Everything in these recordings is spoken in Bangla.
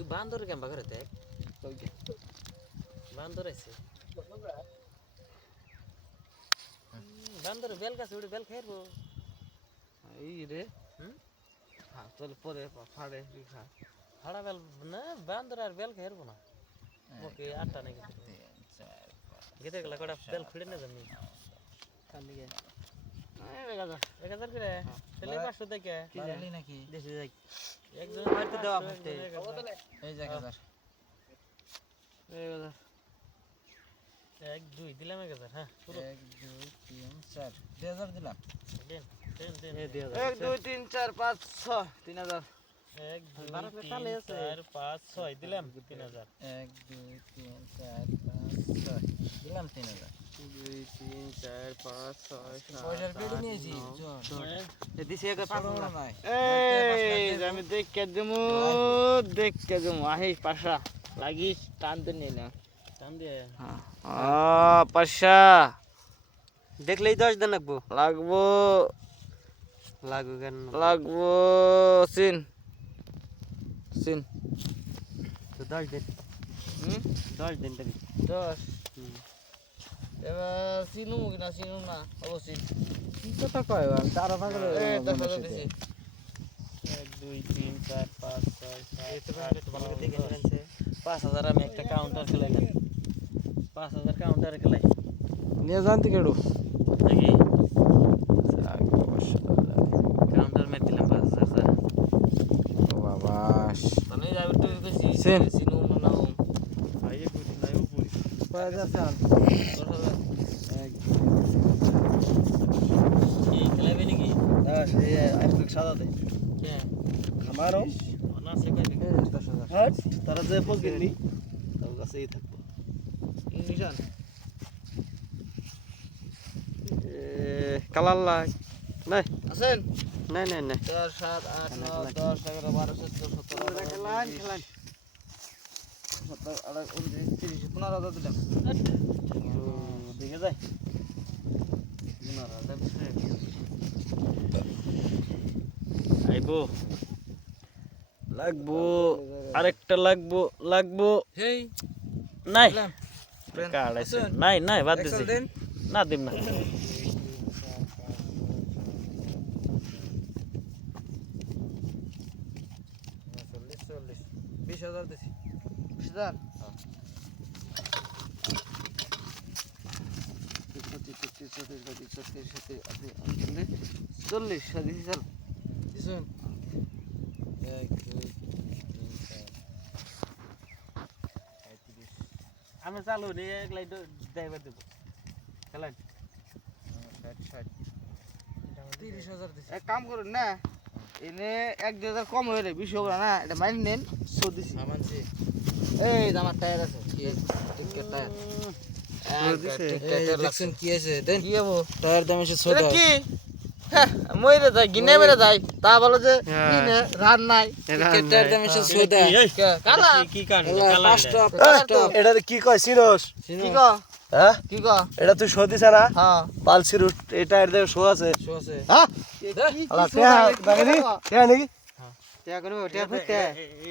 ওই বান্দর কেমবা করে দেখ বান্দর আছে বান্দর বেল গাছে উড়ে বেল খাইবো এই রে হ্যাঁ তোর পরে ফাড়ে খা ফাড়া বেল না বান্দর আর বেল খাইবো না ওকে আটটা নাকি গেতে গেলা কটা বেল ফিড়ে না জানি কান দিকে 1000 করে তাহলে 500 দেখে বাড়ালি নাকি দেশে যাই একজন মারতে দাও ফাস্টে এই যে 1000 এক দুই দিলাম 1000 হ্যাঁ 1 2 3 4 2000 দিলাম দেন দেন এই 1 2 3 4 5 6 3000 1 2 3 4 5 6 দিলাম 3000 1 2 3 4 5 6 দিলাম 3000 2 3 4 5 6 পয়সার পেড়ি নিয়েছি এ দিছে এক 5 নাই এই আমি দেখকে দেমু আহি পাশা লাগিস টান দে নিলা টান দিয়ে পাশা দেখলেই 10 দিন লাগবো লাগবো কেন সিন তো 10 দিন 10 দিন তারি 10 এবার সিনু না অবশ্যই কি কথা কয় আমি তার ভাগলে 10,000 দিছি 1 2 3 4 5 6 7 8 9 5000 আমি একটা কাউন্টার খেলাইলাম 5000 কাউন্টার খেলাই নিয়ে জানতে কেডু দেখি কাউন্টার মে দিলাম 5000 স্যার বাবা তনে যাবে তুই বেশি সিন। সিনু মানাও আইয়ে বুঝি নাই ও বুঝি 5000 চাল 10,000 এই খেলাবে নাকি এই আইফোন সাদা দে কে আমারও না সে কই 10000 হট তারা যে পকেটনি তার কাছেই থাকবো নিশান কালার লাই নাই আছেন নাই নাই নাই 4 7 8 9 10 11 12 13 17 খেলান খেলান 17 18 19 30 15,000 দিলাম দিকে যাই আইবো লাগবো আরেকটা লাগবো হেই নাই দিলাম কার্ড আছে নাই বাদ দিছি দেন না দিম না চল্লিশ 20000 দিছি 20,000 40 দিছি স্যার দিছুন 1 2 3 4 আমি চালু রে একলাই ড্রাইভার দেব খেলেন 60 30000 দিছি এক কাম করুন না এনে 1-2,000 কম হইলে 20 হবে না এটা মাইন নেন 100 দিছি সামানছি এই আমার টায়ার আছে টিকেট টায়ার দেখছেন কি আছে দেন কি হবো টায়ার দাম এসে 6 এটা কি হ্যাঁ মইরে যাই গিনে মেরে যাই তা বলো যে কিনে রান নাই টায়ার দাম এসে 6 কালা কি কার্ড কালার 5টা এটা কি কয় সিরোস কি কো হ্যাঁ কি কো এটা তুই শো দিছ না হ্যাঁ পালসির এটা এর দেবে শো আছে শো আছে হ্যাঁ আলা টেয়া দেখনি টেয়া নাকি টিয়া করবে টিয়া ফুটতে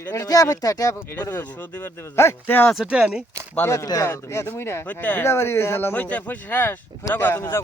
এটা টিয়া ফুটতে টিয়া এটা করবে শো দিবার দেবে এই টেয়া আছে টেয়া নি বালা টেয়া টিয়া তুমি না হইতে বিড়া বাড়ি হইছিলাম হইতে শেষ যাও তুমি যাও